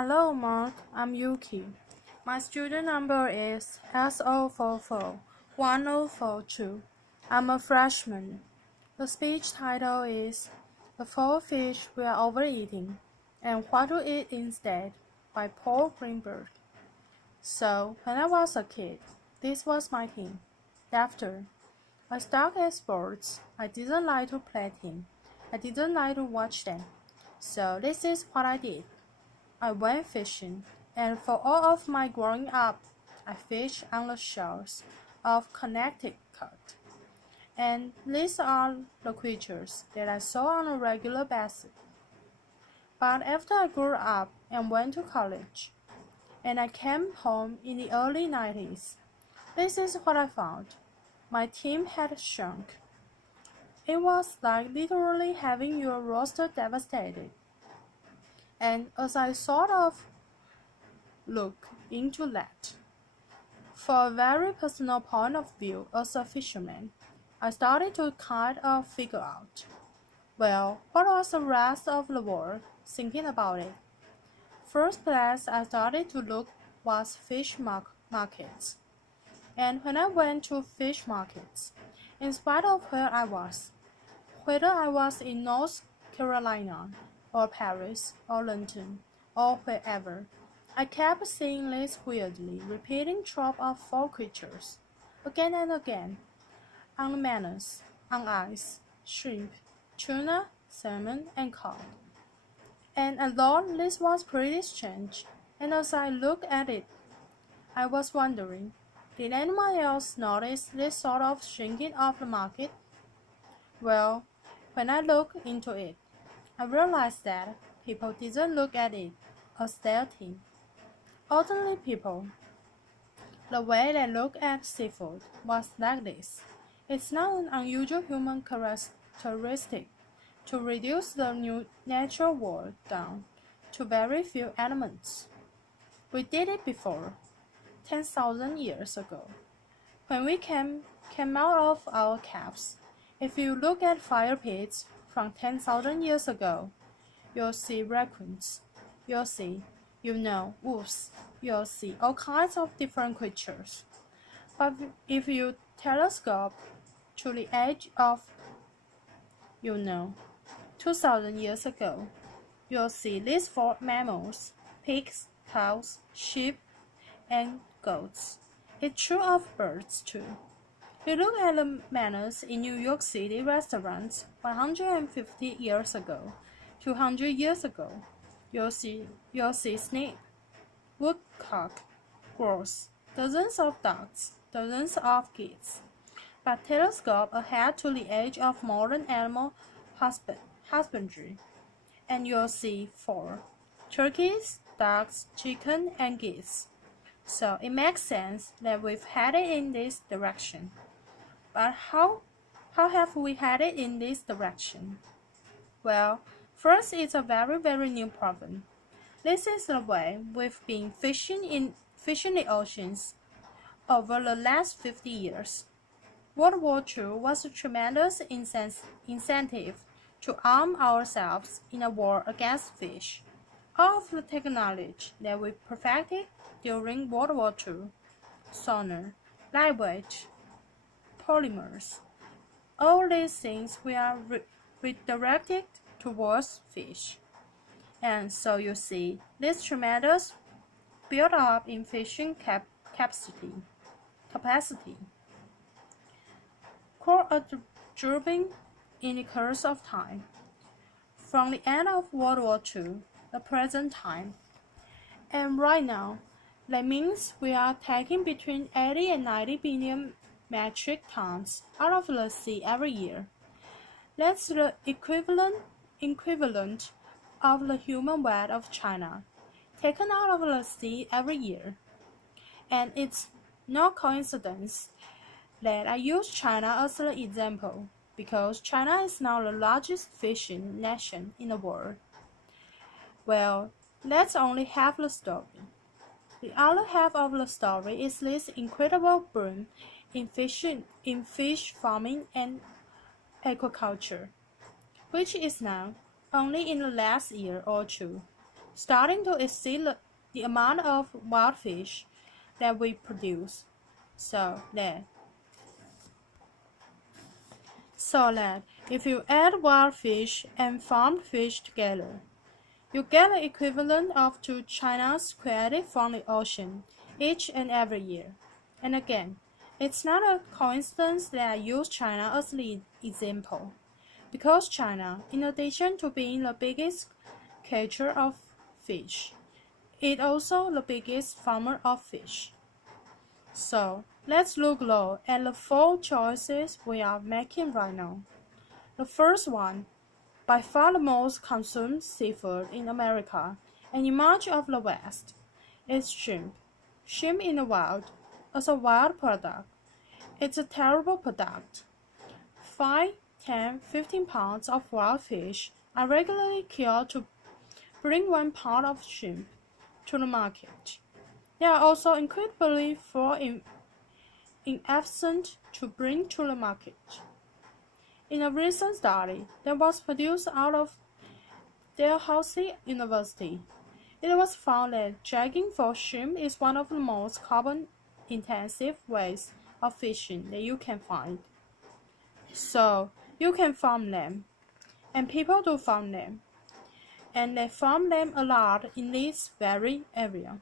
Hello, Mark. I'm Yuki. My student number is S0441042. I'm a freshman. The speech title is The Four Fish We Are Overeating and What to Eat Instead by Paul Greenberg. So, when I was a kid, this was my team. Laughter. I stuck at sports. I didn't like to play them. I didn't like to watch them. So this is what I did. I went fishing, and for all of my growing up, I fished on the shores of Connecticut. And these are the creatures that I saw on a regular basis. But after I grew up and went to college, and I came home in the early 90s, this is what I found. My team had shrunk. It was like literally having your roster devastated. And as I sort of look into that, for a very personal point of view as a fisherman, I started to kind of figure out, well, what was the rest of the world thinking about it? First place I started to look was fish markets. And when I went to fish markets, in spite of where I was, whether I was in North Carolina, or Paris, or London, or wherever, I kept seeing this weirdly repeating trope of four creatures, again and again, on menus, on ice, shrimp, tuna, salmon, and cod. And I thought this was pretty strange, and as I looked at it, I was wondering, did anyone else notice this sort of shrinking of the market? Well, when I looked into it, I realized that people didn't look at it as their thing. Ordinary people, the way they look at seafood was like this. It's not an unusual human characteristic to reduce the natural world down to very few elements. We did it before, 10,000 years ago, when we came out of our caves. If you look at fire pits from 10,000 years ago, you'll see raccoons, you'll see, wolves, you'll see all kinds of different creatures. But if you telescope to the age of, 2,000 years ago, you'll see these four mammals, pigs, cows, sheep, and goats. It's true of birds too. We look at the menus in New York City restaurants 150 years ago, 200 years ago. You'll see snipe, woodcock, grouse, dozens of ducks, dozens of geese. But telescope ahead to the age of modern animal husbandry, and you'll see 4: turkeys, ducks, chicken, and geese. So it makes sense that we've headed in this direction. But how have we headed in this direction? Well, first, it's a very, very new problem. This is the way we've been fishing the oceans over the last 50 years. World War II was a tremendous incentive to arm ourselves in a war against fish. All of the technology that we perfected during World War II, sonar, lightweight, polymers, all these things we redirected towards fish. And so you see this tremendous build up in fishing capacity. Quadrupling in the course of time, from the end of World War II, the present time. And right now, that means we are taking between 80 and 90 billion metric tons out of the sea every year. That's the equivalent of the human weight of China, taken out of the sea every year. And it's no coincidence that I use China as an example, because China is now the largest fishing nation in the world. Well, that's only half the story. The other half of the story is this incredible boom in fish farming and aquaculture, which is now, only in the last year or two, starting to exceed the amount of wild fish that we produce. So that if you add wild fish and farmed fish together, you get the equivalent of to China's created from the ocean each and every year. And again, it's not a coincidence that I use China as the example, because China, in addition to being the biggest catcher of fish, is also the biggest farmer of fish. So, let's look low at the 4 choices we are making right now. The first one, by far the most consumed seafood in America and in much of the West, is shrimp. Shrimp in the wild, as a wild product, it's a terrible product. 5, 10, 15 pounds of wild fish are regularly killed to bring 1 pound of shrimp to the market. They are also incredibly inefficient to bring to the market. In a recent study that was produced out of Dalhousie University, it was found that jigging for shrimp is one of the most carbon-intensive ways of fishing that you can find. So, you can farm them, and people do farm them, and they farm them a lot in this very area.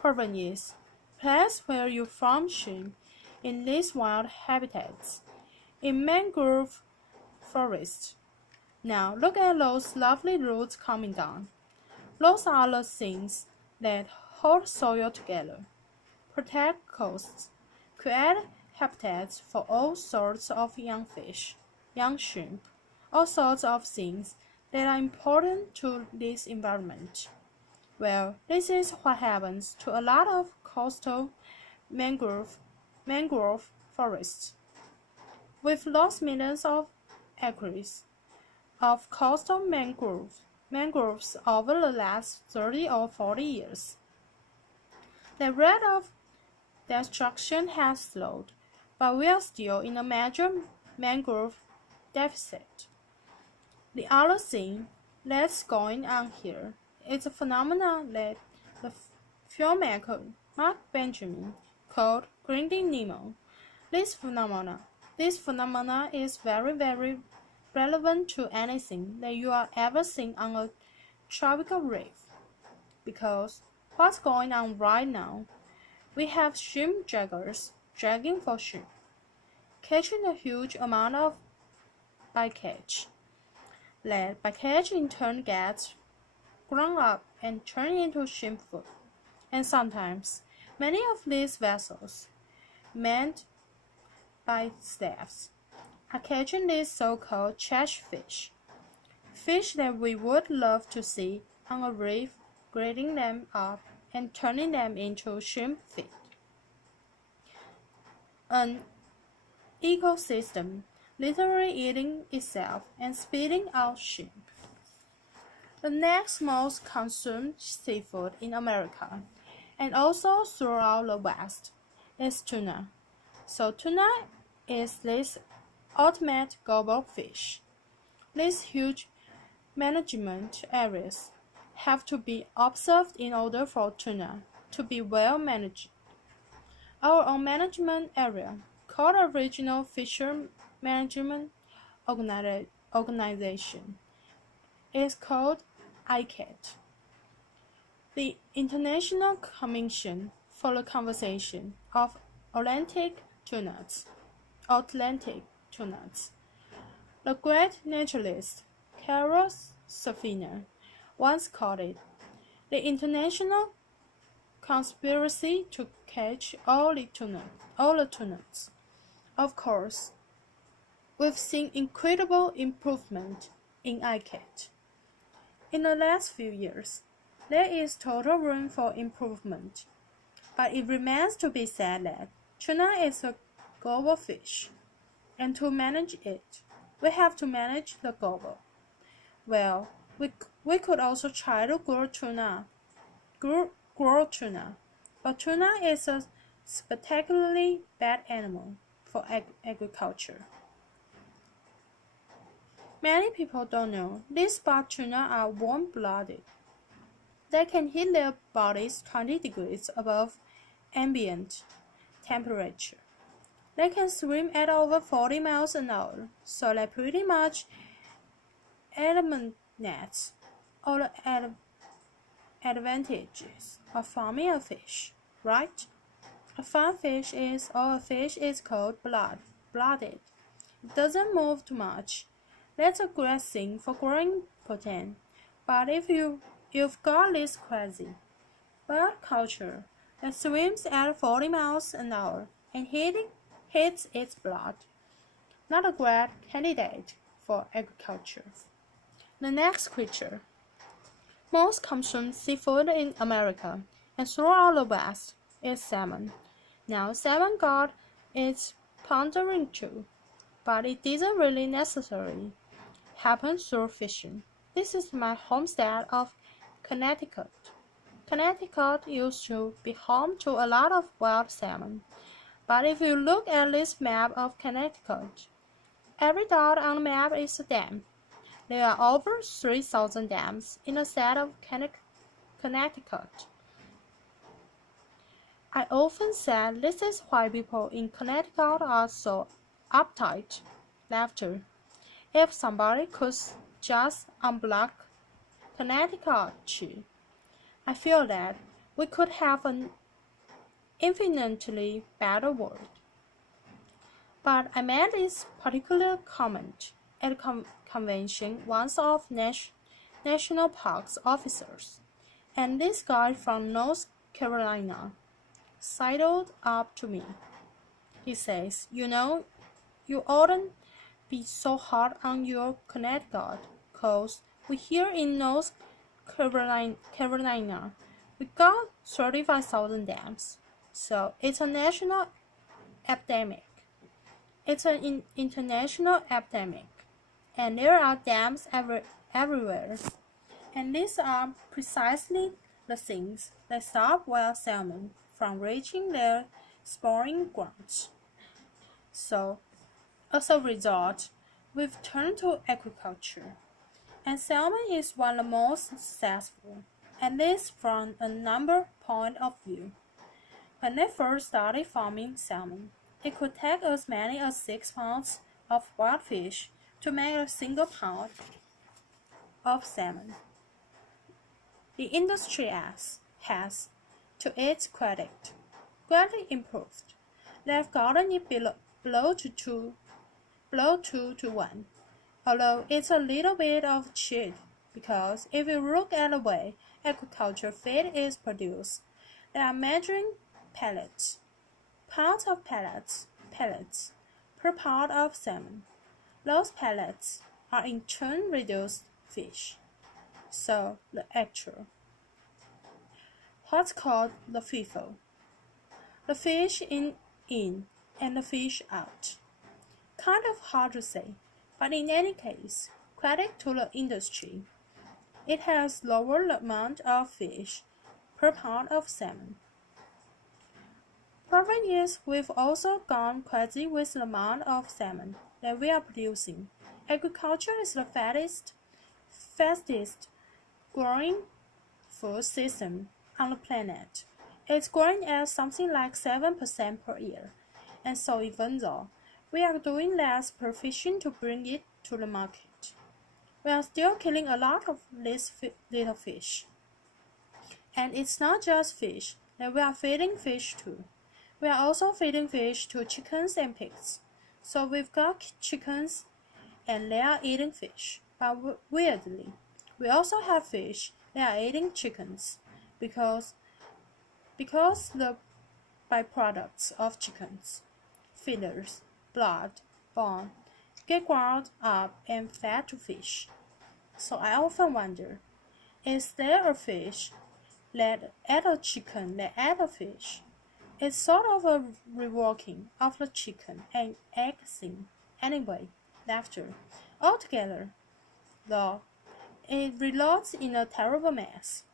Problem is, place where you farm shrimp in these wild habitats, in mangrove forests. Now look at those lovely roots coming down. Those are the things that hold soil together, protect coasts, create habitats for all sorts of young fish, young shrimp, all sorts of things that are important to this environment. Well, this is what happens to a lot of coastal mangrove forests. We've lost millions of acres of coastal mangroves over the last 30 or 40 years. The rate of destruction has slowed, but we are still in a major mangrove deficit. The other thing that's going on here is a phenomenon that the filmmaker Mark Benjamin called Grinding Nemo. This phenomena is very, very relevant to anything that you are ever seen on a tropical reef. Because what's going on right now, we have shrimp jaggers dragging for shrimp, catching a huge amount of bycatch. That bycatch in turn gets ground up and turned into shrimp food. And sometimes, many of these vessels, manned by staffs, are catching these so-called catch fish, fish that we would love to see on a reef, grading them up and turning them into shrimp feed. An ecosystem literally eating itself and spitting out shrimp. The next most consumed seafood in America, and also throughout the West, is tuna. So tuna is this ultimate global fish. These huge management areas have to be observed in order for tuna to be well managed. Our own management area, called a Regional Fishery Management Organization, is called ICAT. The International Commission for the Conservation of Atlantic tunas. The great naturalist Carol Safina once called it the international conspiracy to catch all the tunas. Of course, we've seen incredible improvement in ICAT. In the last few years, there is total room for improvement, but it remains to be said that tuna is a global fish, and to manage it, we have to manage the global. Well, we could also try to grow tuna, but tuna is a spectacularly bad animal for agriculture. Many people don't know these spot tuna are warm-blooded. they can heat their bodies 20 degrees above ambient temperature. They can swim at over 40 miles an hour, so they pretty much eliminate all the advantages of farming a fish, right? A farm fish is, or a fish is called blooded. It doesn't move too much. That's a great thing for growing protein. But if you've got this crazy bird culture that swims at 40 miles an hour and hits its blood, not a great candidate for agriculture. The next creature. Most consumed seafood in America and throughout the West is salmon. Now, salmon got its pondering too, but it isn't really necessarily happen through fishing. This is my home state of Connecticut. Connecticut used to be home to a lot of wild salmon, but if you look at this map of Connecticut, every dot on the map is a dam. There are over 3,000 dams in the state of Connecticut. I often said this is why people in Connecticut are so uptight. Laughter. If somebody could just unblock Connecticut, I feel that we could have an infinitely better world. But I made this particular comment at a convention once of National Parks officers, and this guy from North Carolina sidled up to me. He says, you oughtn't be so hard on your Connecticut, 'cause we here in North Carolina, we got 35,000 dams, so it's a national epidemic. It's an international epidemic, and there are dams everywhere, and these are precisely the things that stop wild salmon from reaching their spawning grounds. So, as a result, we've turned to agriculture, and salmon is one of the most successful, at least from a number point of view. When they first started farming salmon, it could take as many as 6 pounds of wild fish to make a single pound of salmon. The industry has, to its credit, greatly improved. They've gotten it below 2 to 1, although it's a little bit of cheat, because if you look at the way agriculture feed is produced, they are measuring pounds of pellets per pound of salmon. Those pellets are in turn reduced fish. So the actual, what's called the FIFO, the fish in and the fish out. Kind of hard to say, but in any case, credit to the industry. It has lowered the amount of fish per pound of salmon. Problem is, we've also gone crazy with the amount of salmon that we are producing. Agriculture is the fastest growing food system on the planet. It's growing at something like 7% per year, and so even though we are doing less per fishing to bring it to the market, we are still killing a lot of these little fish. And it's not just fish that we are feeding fish to. We are also feeding fish to chickens and pigs. So we've got chickens and they are eating fish. But weirdly, we also have fish that are eating chickens because the byproducts of chickens, feathers, blood, bone, get ground up and fed to fish. So I often wonder, is there a fish that ate a chicken that ate a fish? It's sort of a reworking of the chicken and egg thing. Anyway, laughter. Altogether, though, it results in a terrible mess.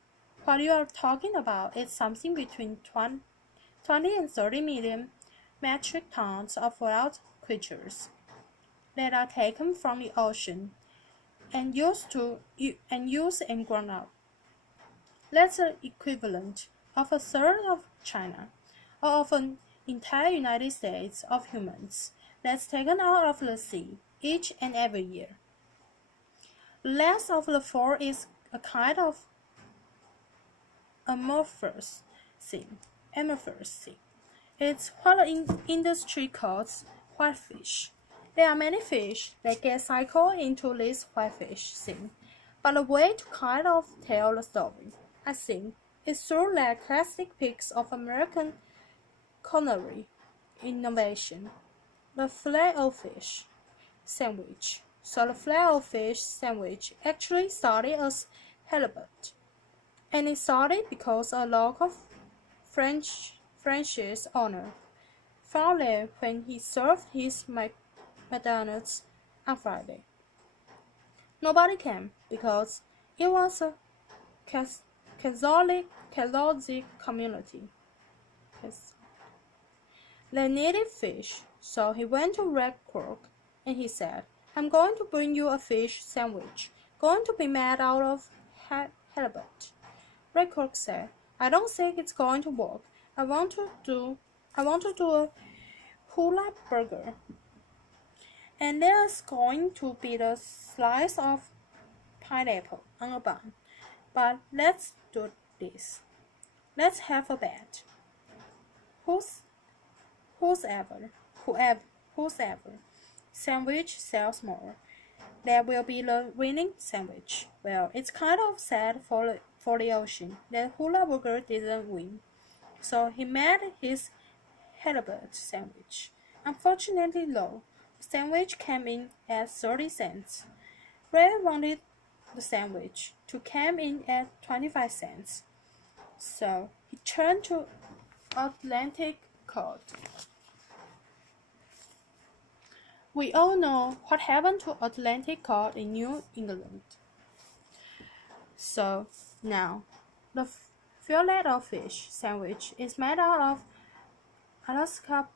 What you are talking about is something between 20 and 30 million metric tons of wild creatures that are taken from the ocean and used and grown up. That's the equivalent of a third of China, or of an entire United States of humans that's taken out of the sea each and every year. The last of the four is a kind of amorphous thing. It's what the industry calls whitefish. There are many fish that get cycled into this whitefish thing, but the way to kind of tell the story, I think, is through the classic piece of American culinary innovation, the filet-o-fish sandwich. So the filet-o-fish sandwich actually started as halibut, and it started because a local franchise owner found it when he served his McDonald's on Friday. Nobody came because it was a Catholic community. They needed fish, so he went to Red Crook and he said, "I'm going to bring you a fish sandwich, going to be made out of halibut." Red Crook said, "I don't think it's going to work. I want to do a hula burger, and there's going to be a slice of pineapple on a bun. But let's do this. Let's have a bet. Whoever sandwich sells more, that will be the winning sandwich." Well, it's kind of sad for the ocean that hula burger didn't win. So he made his halibut sandwich. Unfortunately, though, the sandwich came in at 30 cents. Ray wanted the sandwich to come in at 25 cents. So he turned to Atlantic Coast. We all know what happened to Atlantic cod in New England. So now, the filet-o-fish sandwich is made out of Alaska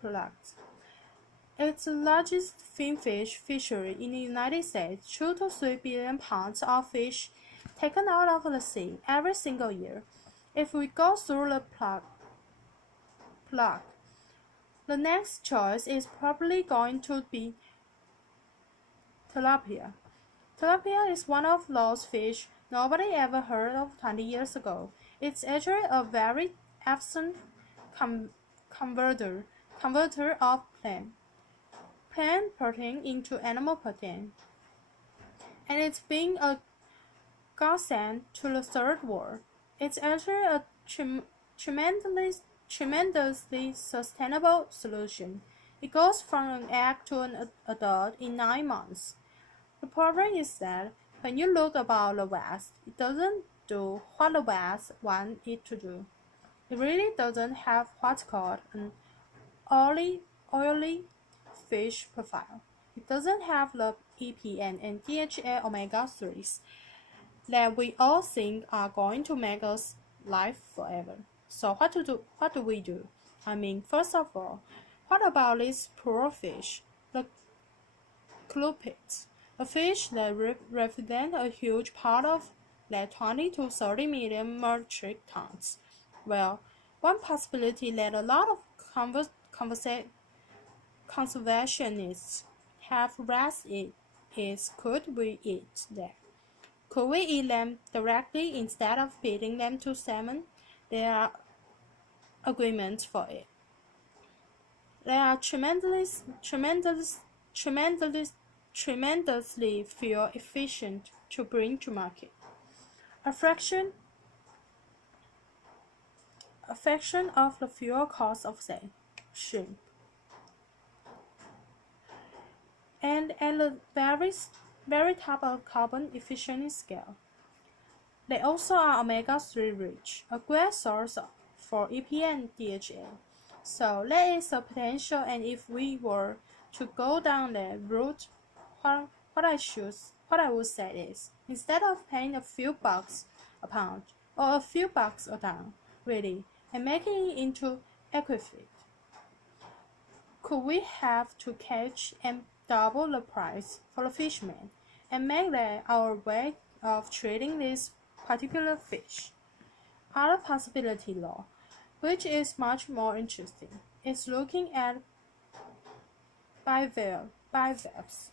products. It's the largest finfish fishery in the United States, 2 to 3 billion pounds of fish taken out of the sea every single year. If we go through the plug, the next choice is probably going to be tilapia. Tilapia is one of those fish nobody ever heard of 20 years ago. It's actually a very efficient converter of plant protein into animal protein. And it's been a godsend to the third world. It's actually a tremendously sustainable solution. It goes from an egg to an adult in 9 months. The problem is that when you look about the West, it doesn't do what the West wants it to do. It really doesn't have what's called an oily fish profile. It doesn't have the EPA and DHA omega-3s that we all think are going to make us live forever. So what do we do? I mean, first of all, what about this poor fish, the clupets, a fish that represent a huge part of that 20 to 30 million metric tons? Well, one possibility that a lot of conservationists have raised is, could we eat them? Could we eat them directly instead of feeding them to salmon? There are agreements for it. They are tremendously fuel efficient to bring to market. A fraction of the fuel cost of, say, shrimp. And at the very top of carbon efficiency scale. They also are omega-3 rich, a great source for EPA and DHA. So there is a potential, and if we were to go down that route, what I would say is, instead of paying a few bucks a pound or a few bucks a ton, really, and making it into equifit, could we have to catch and double the price for the fishermen and make that our way of treating these particular fish. Other possibility law, which is much more interesting, is looking at bivalves,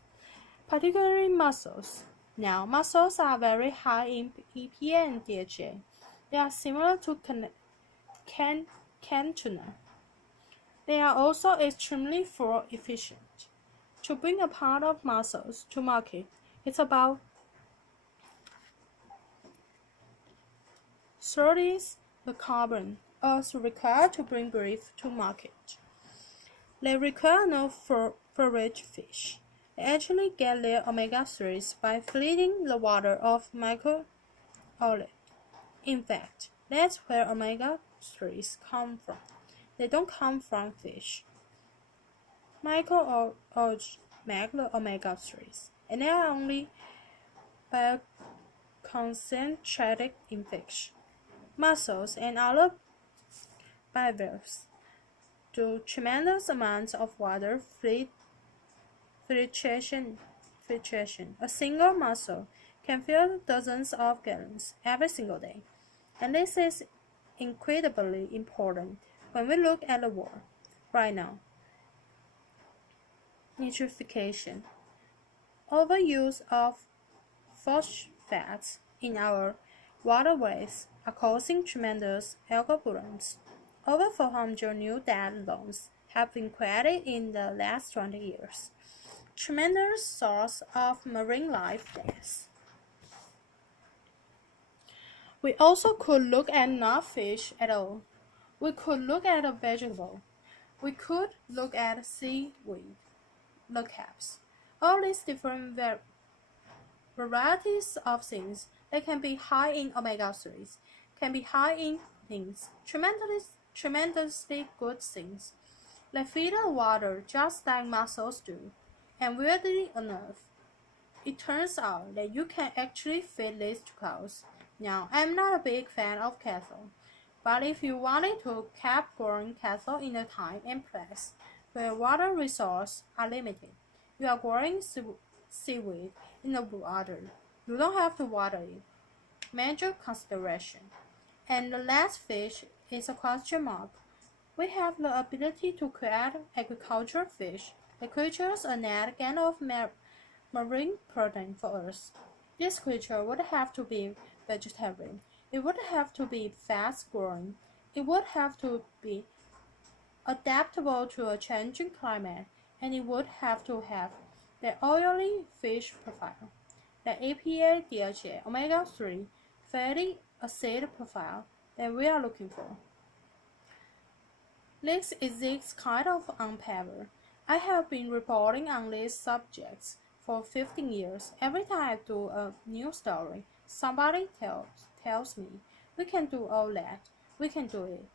particularly mussels. Now, mussels are very high in EPA and DHA. They are similar to tuna. They are also extremely fuel efficient. To bring a pound of mussels to market, it's about 30 the carbon Earth required to bring beef to market. They require no forage fish. They actually get their omega-3s by filtering the water of microalgae. In fact, that's where omega-3s come from. They don't come from fish. Microalgae make the omega-3s, and they are only bioconcentrated in fish. Mussels and other bivalves do tremendous amounts of water filtration. A single mussel can fill dozens of gallons every single day, and this is incredibly important when we look at the world right now. Nitrification. Overuse of phosphates in our waterways are causing tremendous algal blooms. Over 400 new dead zones have been created in the last 20 years. Tremendous source of marine life deaths. We also could look at not fish at all. We could look at a vegetable. We could look at seaweed, the caps. All these different varieties of things that can be high in omega-3s, can be high in things, tremendously good things. They feed the water just like mussels do, and weirdly enough, it turns out that you can actually feed these to cows. Now, I'm not a big fan of cattle, but if you wanted to keep growing cattle in a time and place where water resources are limited, you are growing seaweed in the water. You don't have to water it. Major consideration. And the last fish is a question mark. We have the ability to create agricultural fish. The creature is a net gain of marine protein for us. This creature would have to be vegetarian. It would have to be fast-growing. It would have to be adaptable to a changing climate, and it would have to have the oily fish profile, the EPA, DHA, omega-3, fatty acid profile that we are looking for. This is this kind of unpaver. I have been reporting on these subjects for 15 years. Every time I do a new story, somebody tells me, we can do all that. We can do it.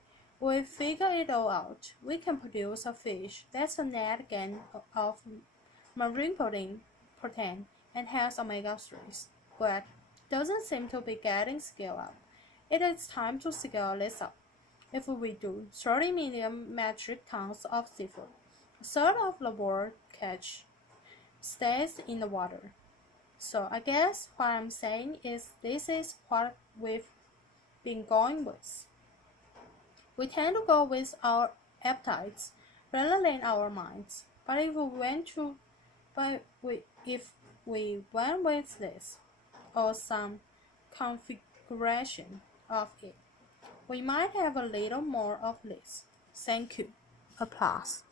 We figure it all out. We can produce a fish that's a net gain of marine protein and has omega-3s, but doesn't seem to be getting scaled up. It is time to scale this up. If we do 30 million metric tons of seafood, a third of the world catch stays in the water. So I guess what I'm saying is this is what we've been going with. We tend to go with our appetites rather than our minds. But if we went with this, or some configuration of it, we might have a little more of this. Thank you. Applause.